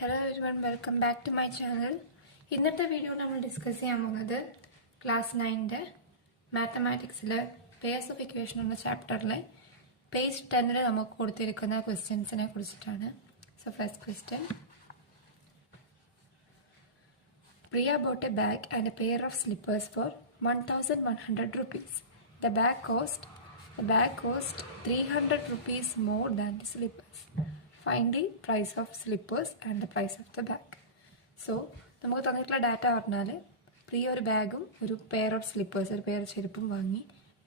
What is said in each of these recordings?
Hello everyone, welcome back to my channel. ഇന്നത്തെ video നമ്മൾ discuss ചെയ്യാൻ പോകുന്നത് ക്ലാസ് 9 മാത്തമാറ്റിക്സിലെ പേഴ്സ് ഓഫ് ഇക്വേഷൻ എന്ന ചാപ്റ്ററിലെ പേജ് 10 നമുക്ക് കൊടുത്തിരിക്കുന്ന ക്വസ്റ്റ്യൻസിനെ കുറിച്ചിട്ടാണ്. So first question. Priya bought a bag and a pair of slippers for 1100 rupees. The bag cost 300 rupees more than the slippers. Find the price of slippers and the price of the bag. So നമുക്ക് തന്നിട്ടുള്ള data പറഞ്ഞാൽ പ്രിയ ഒരു ബാഗും ഒരു pair of slippers ഒരു pair ചെരുപ്പും വാങ്ങി.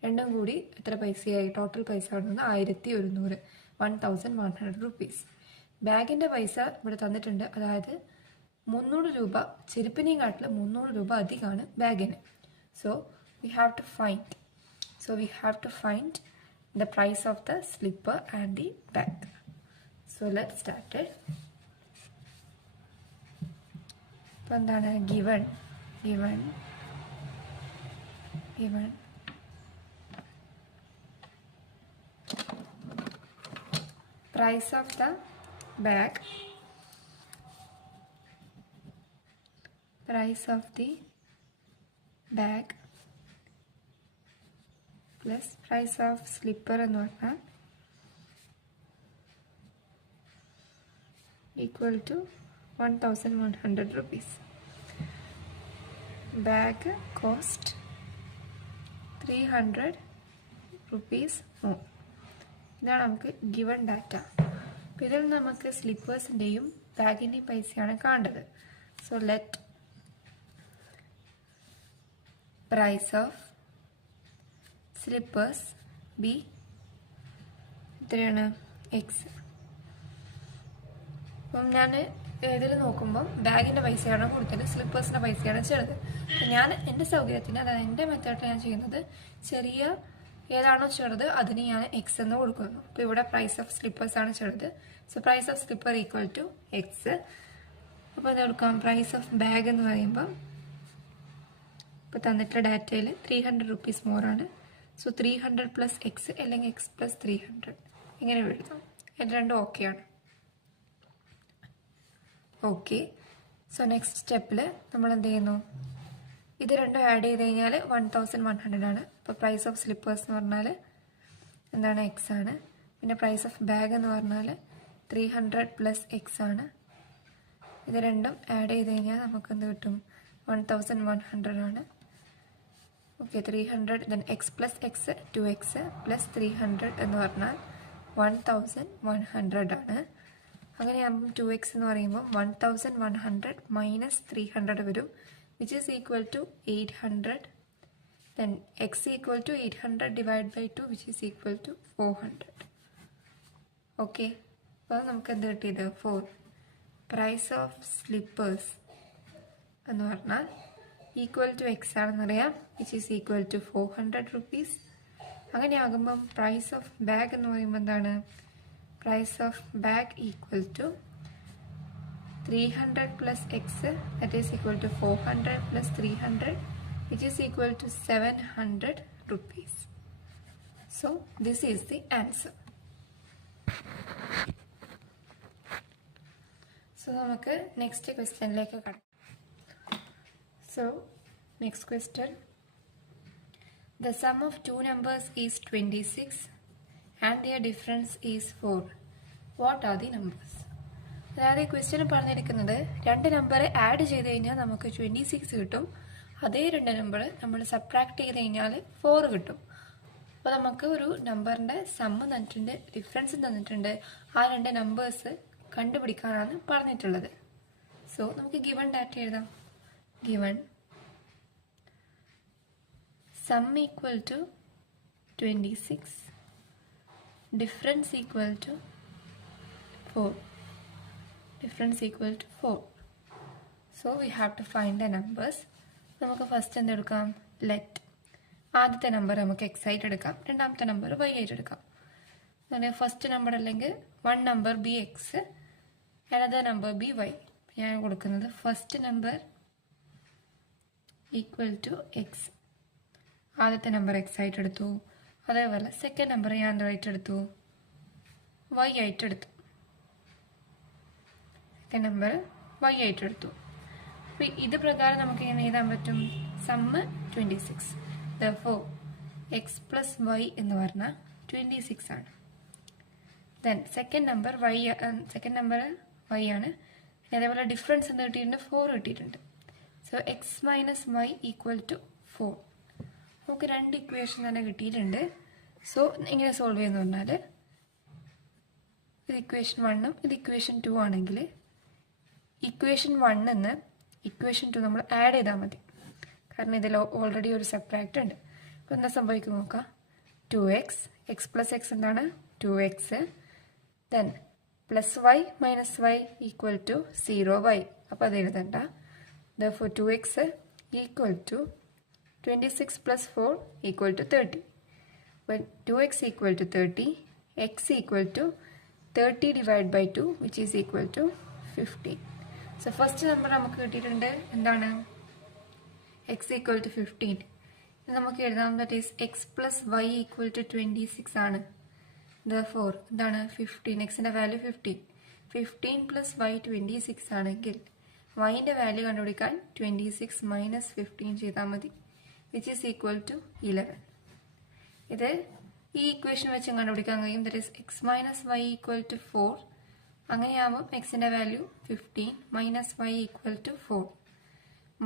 രണ്ടും കൂടി എത്ര പൈസയായി? ടോട്ടൽ പൈസ വരുന്നത് 1100 1100 റുപ്പീസ്. ബാഗിൻ്റെ പൈസ ഇവിടെ തന്നിട്ടുണ്ട്, അതായത് 300 രൂപ ചെരുപ്പിനെയും കാട്ടിൽ 300 രൂപ അധികമാണ് ബാഗിന്. So we have to find the price of the slipper and the bag. So let's start it. So given price of the bag, plus price of slipper എന്ന് പറഞ്ഞാൽ equal to 1100 rupees. Bag cost 300 rupees more. ഇതാണ് നമുക്ക് given data. അപ്പോൾ ഇതിൽ നമുക്ക് സ്ലിപ്പേഴ്സിൻ്റെയും ബാഗിൻ്റെയും പൈസയാണ് കാണേണ്ടത്. So let price of slippers be എത്രയാണ്? എക്സ്. അപ്പം ഞാൻ ഇതിൽ നോക്കുമ്പം ബാഗിൻ്റെ പൈസയാണ് കൂടുതൽ, സ്ലിപ്പേഴ്സിൻ്റെ പൈസയാണ് ചെറുത്. അപ്പം ഞാൻ എൻ്റെ സൗകര്യത്തിന്, അതായത് എൻ്റെ മെത്തേഡിൽ ഞാൻ ചെയ്യുന്നത്, ചെറിയ ഏതാണോ ചെറുത് അതിന് ഞാൻ എക്സ് എന്ന് കൊടുക്കുന്നു. അപ്പോൾ ഇവിടെ പ്രൈസ് ഓഫ് സ്ലിപ്പേഴ്സ് ആണ് ചെറുത്. So price of slipper equal to x. അപ്പോൾ അത് കൊടുക്കാം. പ്രൈസ് ഓഫ് ബാഗ് എന്ന് പറയുമ്പം ഇപ്പോൾ തന്നിട്ടുള്ള ഡാറ്റയിൽ 300 റുപ്പീസ് മോറാണ്. സോ 300 പ്ലസ് എക്സ് അല്ലെങ്കിൽ എക്സ് പ്ലസ് 300 ഇങ്ങനെ എഴുതാം. ഇത് രണ്ടും ഓക്കെയാണ്. ഓക്കെ. സോ നെക്സ്റ്റ് സ്റ്റെപ്പിൽ നമ്മൾ എന്ത് ചെയ്യുന്നു? ഇത് രണ്ടും ആഡ് ചെയ്ത് കഴിഞ്ഞാൽ 1100 ആണ്. അപ്പോൾ പ്രൈസ് ഓഫ് സ്ലിപ്പേഴ്സ് എന്ന് പറഞ്ഞാൽ എന്താണ്? എക്സ് ആണ്. പിന്നെ പ്രൈസ് ഓഫ് ബാഗ് എന്ന് പറഞ്ഞാൽ 300 പ്ലസ് എക്സ് ആണ്. ഇത് രണ്ടും ആഡ് ചെയ്ത് കഴിഞ്ഞാൽ നമുക്ക് എന്ത് കിട്ടും? 1100 ആണ്. Okay. 300 then X plus x 2x plus 300 എന്ന് പറഞ്ഞാൽ 1100 ആണ്. അങ്ങനെയാകുമ്പം 2x എന്ന് പറയുമ്പോൾ 1100 മൈനസ് 300 വരും, which is equal to 800. Then x equal to 800 divide by 2 which is equal to 400. Okay. അപ്പോൾ നമുക്ക് എന്ത് കിട്ടിയത്? 4. പ്രൈസ് ഓഫ് സ്ലിപ്പേഴ്സ് എന്ന് പറഞ്ഞാൽ ഈക്വൽ ടു എക്സ് ആണെന്നറിയാം, which is equal to 400 rupees. അങ്ങനെയാകുമ്പം പ്രൈസ് ഓഫ് ബാഗ് എന്ന് പറയുമ്പോൾ എന്താണ്? Price of bag equal to 300 plus x, that is equal to 400 plus 300, which is equal to 700 rupees. So this is the answer. So നമുക്ക് next ക്വസ്റ്റ്യനിലേക്ക് കടക്കാം. So, next question. The sum of two numbers is 26 and their difference is 4. What are the numbers? അതായത് ഈ question പറഞ്ഞിരിക്കുന്നത് രണ്ട് number add ചെയ്ത് കഴിഞ്ഞാൽ നമുക്ക് 26 കിട്ടും. അതേ രണ്ട് നമ്പർ നമ്മൾ സബ്ട്രാക്ട് ചെയ്ത് കഴിഞ്ഞാൽ 4 കിട്ടും. അപ്പോൾ നമുക്ക് ഒരു നമ്പറിൻ്റെ സമ്മ് തന്നിട്ടുണ്ട്, ഡിഫറൻസ് തന്നിട്ടുണ്ട്. ആ രണ്ട് നമ്പേഴ്സ് കണ്ടുപിടിക്കാനാണ് പറഞ്ഞിട്ടുള്ളത്. സോ നമുക്ക് ഗിവൺ ഡാറ്റ എഴുതാം. Given sum equal to 26, difference equal to 4. So we have to find the numbers. നമുക്ക് ഫസ്റ്റ് എന്തെടുക്കാം? ലെറ്റ് ആദ്യത്തെ നമ്പർ നമുക്ക് എക്സ് ആയിട്ട് എടുക്കാം, രണ്ടാമത്തെ നമ്പർ വൈ ആയിട്ട് എടുക്കാം. അങ്ങനെ ഫസ്റ്റ് നമ്പർ അല്ലെങ്കിൽ one number be x, another number be y. ഞാൻ കൊടുക്കുന്നത് first number equal to x. ആദ്യത്തെ നമ്പർ എക്സ് ആയിട്ട് എടുത്തു. അതേപോലെ സെക്കൻഡ് നമ്പർ ഞാൻ എന്തായിട്ട് എടുത്തു? വൈ ആയിട്ട് എടുത്തു. സെക്കൻഡ് നമ്പർ വൈ ആയിട്ട് എടുത്തു. അപ്പോൾ ഇത് പ്രകാരം നമുക്ക് ഇങ്ങനെ എഴുതാൻ പറ്റും sum 26. Therefore x plus y എന്ന് പറഞ്ഞാൽ 26 ആണ്. ദെൻ സെക്കൻഡ് നമ്പർ വൈ ആണ്. അതേപോലെ ഡിഫറൻസ് എന്ത് കിട്ടിയിട്ടുണ്ട്? 4 കിട്ടിയിട്ടുണ്ട്. So x minus y equal to 4. നമുക്ക് 2 ഇക്വേഷൻ തന്നെ കിട്ടിയിട്ടുണ്ട്. സോ ഇങ്ങനെ സോൾവ് ചെയ്യുന്ന പറഞ്ഞാൽ ഇത് ഇക്വേഷൻ 1ഉം ഇത് ഇക്വേഷൻ 2 ആണെങ്കിൽ ഇക്വേഷൻ 1 നിന്ന് ഇക്വേഷൻ 2 നമ്മൾ ആഡ് ചെയ്താൽ മതി. കാരണം ഇതിൽ ഓൾറെഡി ഒരു സബ്ട്രാക്റ്റ് ഉണ്ട്. അപ്പോൾ എന്താ സംഭവിക്കും നോക്കാം. 2x എക്സ് പ്ലസ് എക്സ് എന്താണ് 2x. Then plus y minus y equal to 0y. അപ്പോൾ അത് എഴുതണ്ട. Therefore 2x equal to 26 plus 4 equal to 30. When 2x equal to 30, x equal to 30 divided by 2 which is equal to 15. So first number നമുക്ക് കിട്ടിയിട്ടുണ്ട് എന്താണ്? x equal to 15. ഇത് നമുക്ക് എഴുതാം that is x plus y equal to 26 ആണ്. Therefore എന്താണ് 15? x ന്റെ value 15. 15 plus y 26 ആണെങ്കിൽ വൈൻ്റെ വാല്യൂ കണ്ടുപിടിക്കാൻ 26 മൈനസ് 15 ചെയ്താൽ മതി വിച്ച് ഈസ് ഈക്വൽ ടു 11. ഇത് ഈ ഇക്വേഷൻ വെച്ച് കണ്ടുപിടിക്കാൻ കഴിയും. That is x minus y equal to 4. അങ്ങനെയാകുമ്പോൾ എക്സിൻ്റെ value 15 minus y equal to 4.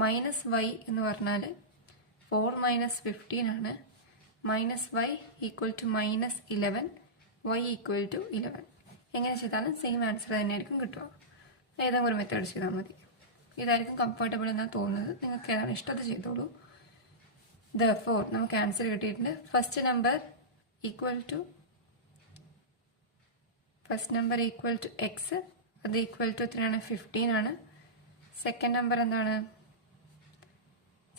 Minus y എന്ന് പറഞ്ഞാൽ 4 മൈനസ് 15 ആണ്. Minus y equal to minus 11, y equal to 11. എങ്ങനെ ചെയ്താലും സെയിം ആൻസർ തന്നെയായിരിക്കും കിട്ടുക. ഏതെങ്കിലും ഒരു മെത്തേഡ് ചെയ്താൽ മതി. ഇതായിരിക്കും കംഫർട്ടബിൾ എന്നാണ് തോന്നുന്നത്. നിങ്ങൾക്ക് ഏതാണ് ഇഷ്ടം അത് ചെയ്തോളൂ. Therefore നമുക്ക് ആൻസർ കിട്ടിയിട്ടുണ്ട്. First number equal to x, അത് ഈക്വൽ ടു എത്രയാണ്? 15 ആണ്. സെക്കൻഡ് നമ്പർ എന്താണ്?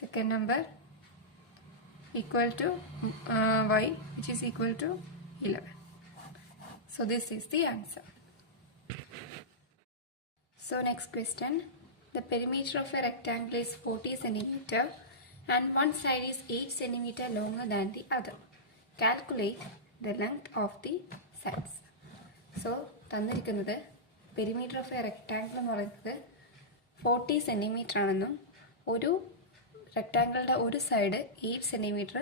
Second number equal to y which is equal to 11. So this is the answer. So next question. The perimeter of a rectangle is 40 cm and one side is 8 cm longer than the other. Calculate the length of the sides. So തന്നിരിക്കുന്നത് perimeter of A rectangle എന്ന് പറയുന്നത് 40 centimetre ആണെന്നും ഒരു റെക്ടാങ്കിളിൻ്റെ ഒരു side 8 centimetre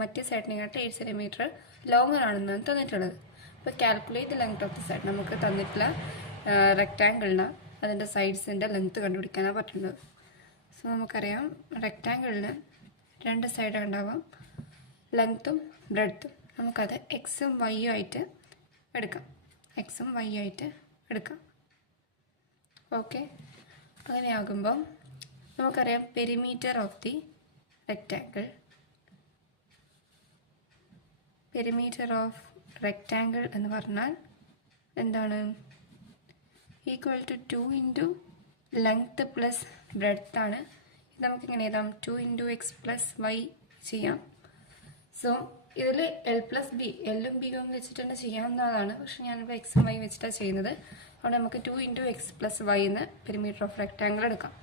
മറ്റേ സൈഡിനെക്കാട്ട് 8 centimetre longer ആണെന്നാണ് തന്നിട്ടുള്ളത്. അപ്പോൾ calculate the length of the side. നമുക്ക് തന്നിട്ടുള്ള റെക്ടാങ്കിളിന് അതിൻ്റെ സൈഡ്സിൻ്റെ ലെങ്ത്ത് കണ്ടുപിടിക്കാനാണ് പറ്റുന്നത്. സോ നമുക്കറിയാം റെക്ടാങ്കിളിന് 2 സൈഡ് ഉണ്ടാവാം, ലെങ്ത്തും ബ്രെഡ്ത്തും. നമുക്കത് എക്സും വൈയും ആയിട്ട് എടുക്കാം. ഓക്കെ, അങ്ങനെയാകുമ്പം നമുക്കറിയാം പെരിമീറ്റർ ഓഫ് ദി റെക്ടാങ്കിൾ എന്ന് പറഞ്ഞാൽ എന്താണ്? Equal to 2 into length plus breadth ആണ്. ഇത് നമുക്കിങ്ങനെ എഴുതാം 2 ഇൻറ്റു എക്സ് പ്ലസ് വൈ ചെയ്യാം. സോ ഇതിൽ എൽ പ്ലസ് ബി, എല്ലും ബിയും വെച്ചിട്ട് തന്നെ ചെയ്യാവുന്നതാണ്. പക്ഷെ ഞാനിപ്പോൾ എക്സും വൈ വെച്ചിട്ടാണ് ചെയ്യുന്നത്. അവിടെ നമുക്ക് 2 ഇൻറ്റു എക്സ് പ്ലസ് വൈ എന്ന് പെരിമീറ്റർ ഓഫ് റെക്ടാങ്കിൾ എടുക്കാം.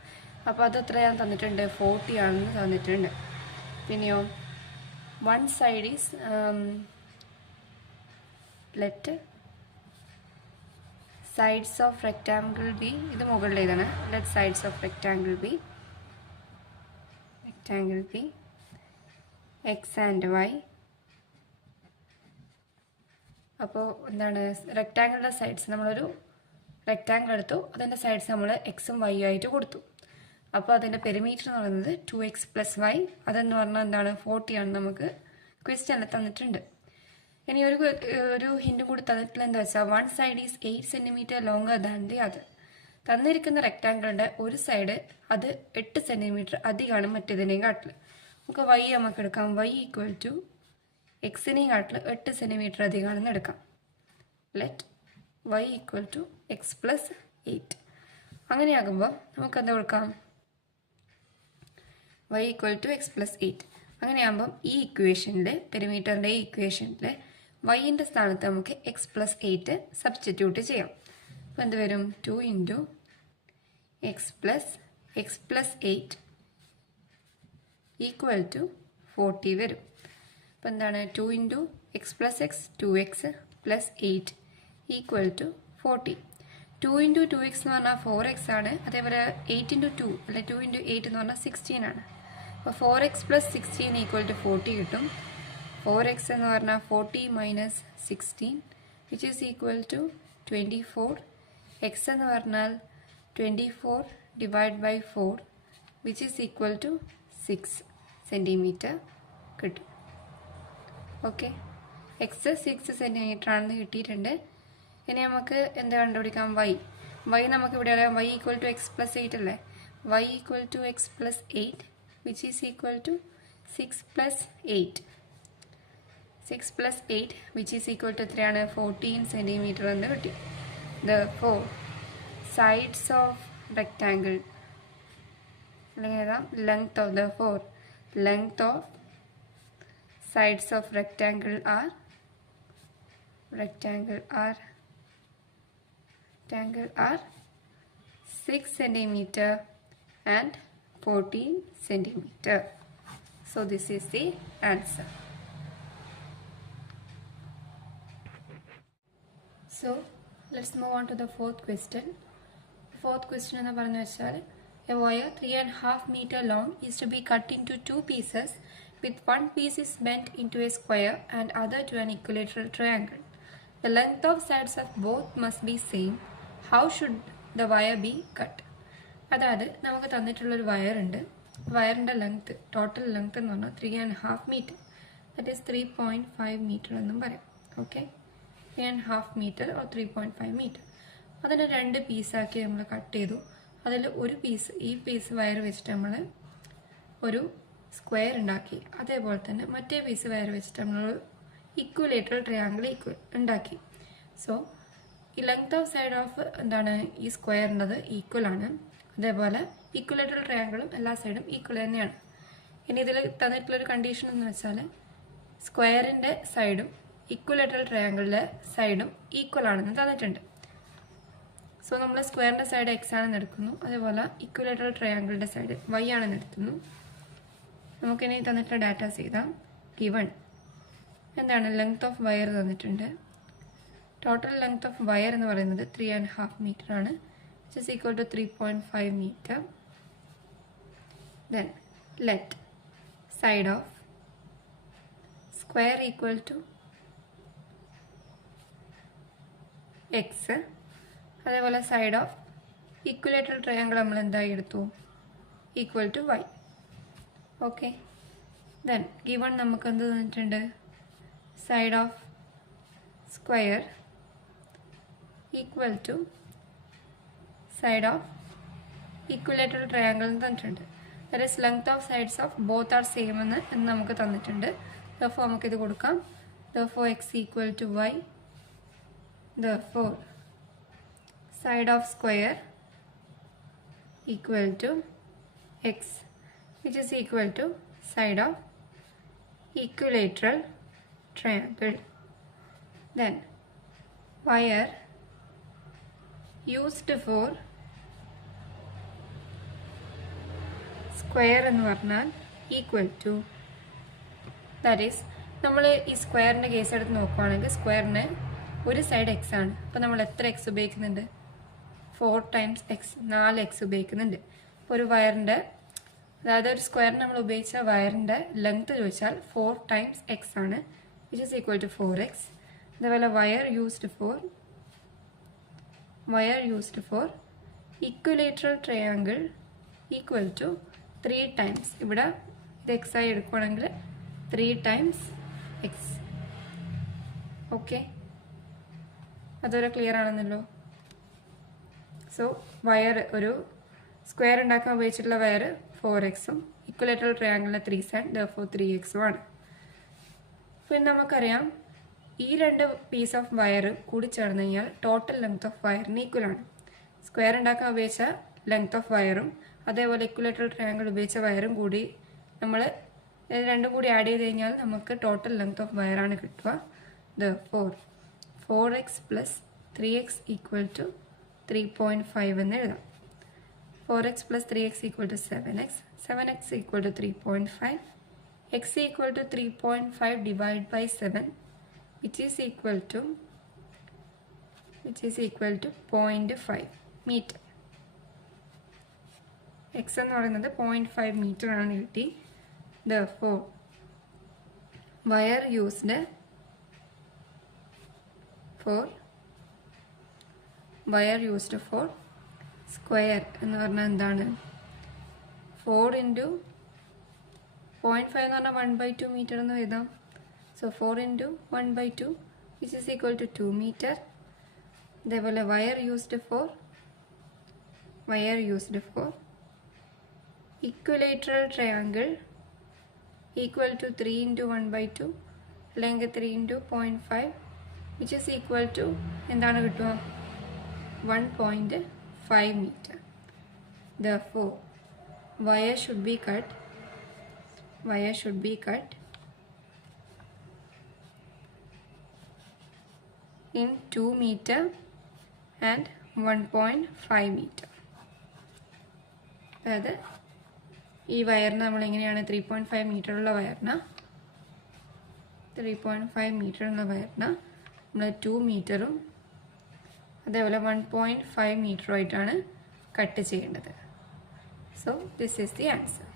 അപ്പോൾ അത് എത്രയാണ് തന്നിട്ടുണ്ട്? 40 ആണെന്ന് തന്നിട്ടുണ്ട്. പിന്നെയോ one side is let sides of rectangle B, ഇത് മുകളിൽ എഴുതണം. let sides of rectangle B x and y. അപ്പോൾ എന്താണ്? റെക്ടാങ്കിളിൻ്റെ സൈഡ്സ്, നമ്മളൊരു റെക്ടാങ്കിൾ എടുത്തു, അതിൻ്റെ സൈഡ്സ് നമ്മൾ എക്സും വൈ ആയിട്ട് കൊടുത്തു. അപ്പോൾ അതിൻ്റെ പെരിമീറ്റർ എന്ന് പറയുന്നത് 2x പ്ലസ് വൈ. അതെന്ന് പറഞ്ഞാൽ എന്താണ്? 40 ആണ് നമുക്ക് ക്വസ്റ്റ്യനിൽ തന്നിട്ടുണ്ട്. ഇനി ഒരു ഹിൻറ്റും കൂടി തന്നിട്ടുള്ള എന്താ വെച്ചാൽ one side is 8 centimetre longer than the other. തന്നിരിക്കുന്ന റെക്ടാങ്കിളിൻ്റെ ഒരു സൈഡ് അത് 8 സെൻറ്റിമീറ്റർ അധികമാണ് മറ്റേതിനെയും കാട്ടിൽ. നമുക്ക് വൈ നമുക്ക് എടുക്കാം. വൈ ഈക്വൽ ടു എക്സിനെയും കാട്ടിൽ 8 സെൻറ്റിമീറ്റർ അധികമാണെന്ന് എടുക്കാം. Let y equal to x plus 8. അങ്ങനെയാകുമ്പോൾ നമുക്ക് എന്താ കൊടുക്കാം? Y equal to x plus 8. അങ്ങനെയാകുമ്പം ഈ ഇക്വേഷനിൽ, പെരിമീറ്ററിൻ്റെ ഈ ഇക്വേഷനിൽ വൈൻ്റെ സ്ഥാനത്ത് നമുക്ക് എക്സ് പ്ലസ് 8 സബ്സ്റ്റിറ്റ്യൂട്ട് ചെയ്യാം. അപ്പോൾ എന്ത് വരും? 2 into x plus 8 equal to 40 വരും. അപ്പോൾ എന്താണ്? 2 into x plus x 2x plus 8 equal to 40. 2 into 2x എന്ന് പറഞ്ഞാൽ 4x ആണ്. അതേപോലെ 8 into 2 അല്ലെ 2 into 8 എന്ന് പറഞ്ഞാൽ 16 ആണ്. അപ്പോൾ 4x plus 16 equal to 40 കിട്ടും. 4x എന്ന് പറഞ്ഞാൽ 40 minus 16 which is equal to 24. x എന്ന് പറഞ്ഞാൽ 24 divided by 4 which is equal to 6 centimeter കിട്ടും. ഓക്കെ, എക്സ് 6 സെൻറ്റിമീറ്റർ ആണെന്ന് കിട്ടിയിട്ടുണ്ട്. ഇനി നമുക്ക് എന്താ കണ്ടുപിടിക്കാം? വൈ നമുക്ക് ഇവിടെ അറിയാം. y equal to x plus 8 അല്ലേ? y equal to x plus 8 which is equal to 6 plus 8. 6 plus 8 which is equal to എത്രയാണ്? 14 സെൻറ്റിമീറ്റർ എന്ന് കിട്ടി. Therefore sides of rectangle അല്ലെങ്കിൽ ഏതാ length of sides of rectangle are 6 centimeter and 14 centimeter. So this is the answer. So let's move on to the fourth question. Fourth question എന്ന് പറഞ്ഞു വെച്ചാൽ a wire 3.5 meter long is to be cut into 2 pieces with one piece is bent into a square and other to an equilateral triangle. The length of sides of both must be same. How should the wire be cut? അതായത് നമുക്ക് തന്നിട്ടുള്ളൊരു വയറുണ്ട്. വയറിൻ്റെ length, total length എന്ന് പറഞ്ഞാൽ 3.5 meter. That is 3.5 meter എന്നും പറയാം. Okay, 3.5 meter or 3.5 meter. അതിനെ 2 പീസാക്കി നമ്മൾ കട്ട് ചെയ്തു. അതിൽ ഒരു പീസ്, ഈ പീസ് വയർ വെച്ചിട്ട് നമ്മൾ ഒരു സ്ക്വയർ ഉണ്ടാക്കി. അതേപോലെ തന്നെ മറ്റേ പീസ് വയർ വെച്ചിട്ട് നമ്മൾ ഇക്വലേറ്ററൽ ട്രയാങ്കിൾ ഉണ്ടാക്കി. സോ ഈ ലെങ്ത് ഓഫ് സൈഡ് ഓഫ് എന്താണ് ഈ സ്ക്വയറിൻ്റെത് ഈക്വൽ ആണ്. അതേപോലെ ഇക്വലേറ്ററൽ ട്രയാങ്കിളും എല്ലാ സൈഡും ഈക്വൽ തന്നെയാണ്. ഇനി ഇതിൽ തന്നിട്ടുള്ളൊരു കണ്ടീഷൻ എന്ന് വെച്ചാൽ സ്ക്വയറിൻ്റെ സൈഡും ഇക്വലേറ്ററൽ ട്രയാങ്കിളിലെ സൈഡും ഈക്വൽ ആണെന്ന് തന്നിട്ടുണ്ട്. സോ നമ്മൾ സ്ക്വയറിൻ്റെ സൈഡ് എക്സ് ആണെന്ന് എടുക്കുന്നു. അതേപോലെ ഇക്വലേറ്ററൽ ട്രയാങ്കിളിൻ്റെ സൈഡ് വൈ ആണെന്ന് എടുക്കുന്നു. നമുക്കിനി തന്നിട്ടുള്ള ഡാറ്റാസ് ചെയ്താൽ ഗിവൺ എന്താണ് ലെങ്ത് ഓഫ് വയർ തന്നിട്ടുണ്ട്. ടോട്ടൽ ലെങ്ത് ഓഫ് വയർ എന്ന് പറയുന്നത് 3.5 meter ആണ്. which is equal to 3.5 meter. Then let side of square equal to x. അതേപോലെ സൈഡ് ഓഫ് ഇക്വലേറ്ററൽ ട്രയാങ്കിൾ നമ്മൾ എന്തായി എടുത്തു? Equal to y. Okay, then given നമുക്ക് എന്ത് തന്നിട്ടുണ്ട്? Side of square equal to side of equilateral triangle എന്ന് തന്നിട്ടുണ്ട്. That is length of sides of both are same എന്ന് നമുക്ക് തന്നിട്ടുണ്ട്. therefore നമുക്കിത് കൊടുക്കാം. therefore x equal to y. therefore side of square equal to x which is equal to side of equilateral triangle. Then wire used for square എന്ന് പറഞ്ഞാൽ equal to, that is നമ്മൾ ഈ സ്ക്വയറിൻ്റെ കേസ് എടുത്ത് നോക്കുകയാണെങ്കിൽ സ്ക്വയറിന് ഒരു സൈഡ് എക്സ് ആണ്. അപ്പോൾ നമ്മൾ എത്ര എക്സ് ഉപയോഗിക്കുന്നുണ്ട്? 4 times x, 4 x ഉപയോഗിക്കുന്നുണ്ട്. അപ്പോൾ ഒരു വയറിൻ്റെ, അതായത് ഒരു സ്ക്വയറിന് നമ്മൾ ഉപയോഗിച്ച വയറിൻ്റെ ലെങ്ത് ചോദിച്ചാൽ 4 times x ആണ്, which is equal to 4x. അതേപോലെ wire used for equilateral triangle equal to 3 times, ഇവിടെ ഇത് എക്സ് ആയി എടുക്കുകയാണെങ്കിൽ 3 times x. ഓക്കെ, അതൊരു ക്ലിയർ ആണെന്നല്ലോ. സോ വയർ, ഒരു സ്ക്വയർ ഉണ്ടാക്കാൻ ഉപയോഗിച്ചിട്ടുള്ള വയർ 4x ഇക്വലേറ്ററൽ ട്രയാങ്കിളിലെ 3 സൈഡ് therefore 3x ആണ്. പിന്നെ നമുക്കറിയാം ഈ 2 പീസ് ഓഫ് വയർ കൂടി ചേർന്ന് കഴിഞ്ഞാൽ ടോട്ടൽ ലെങ്ത് ഓഫ് വയറിന് ഈക്വൽ ആണ്. സ്ക്വയർ ഉണ്ടാക്കാൻ ഉപയോഗിച്ച ലെങ്ത് ഓഫ് വയറും അതേപോലെ ഇക്വലേറ്ററൽ ട്രയാങ്കിൾ ഉപയോഗിച്ച വയറും കൂടി നമ്മൾ രണ്ടും കൂടി ആഡ് ചെയ്ത് കഴിഞ്ഞാൽ നമുക്ക് ടോട്ടൽ ലെങ്ത് ഓഫ് വയറാണ് കിട്ടുക. therefore 4x plus 3x equal to 3.5 എന്ന് എഴുതാം. 4x plus 3x equal to 7x, 7x equal to 3.5, x equal to 3.5 divided by 7 which is equal to which is equal to 0.5 meter. X എന്ന് പറയുന്നത് 0.5 meter ആണ് കിട്ടി. Therefore, wire used for square എന്ന് പറഞ്ഞാൽ എന്താണ്? 4 into 0.5 എന്ന് പറഞ്ഞാൽ 1/2 meter എന്ന് എഴുതാം. So 4 into 1/2 which is equal to 2 meter. അതേപോലെ wire used for equilateral triangle equal to 3 into 1/2 അല്ലെങ്കിൽ 3 into 0.5 which is equal to എന്താണ് കിട്ടുക? 1.5 meter. Therefore, wire should be cut in 2 meter and 1.5 meter. അതായത് ഈ വയറിന് നമ്മളെങ്ങനെയാണ് 3.5 meter ഉള്ള വയറിന് നമ്മൾ 2 മീറ്ററും അതേപോലെ 1.5 മീറ്ററുമായിട്ടാണ് കട്ട് ചെയ്യേണ്ടത്. So this is the answer.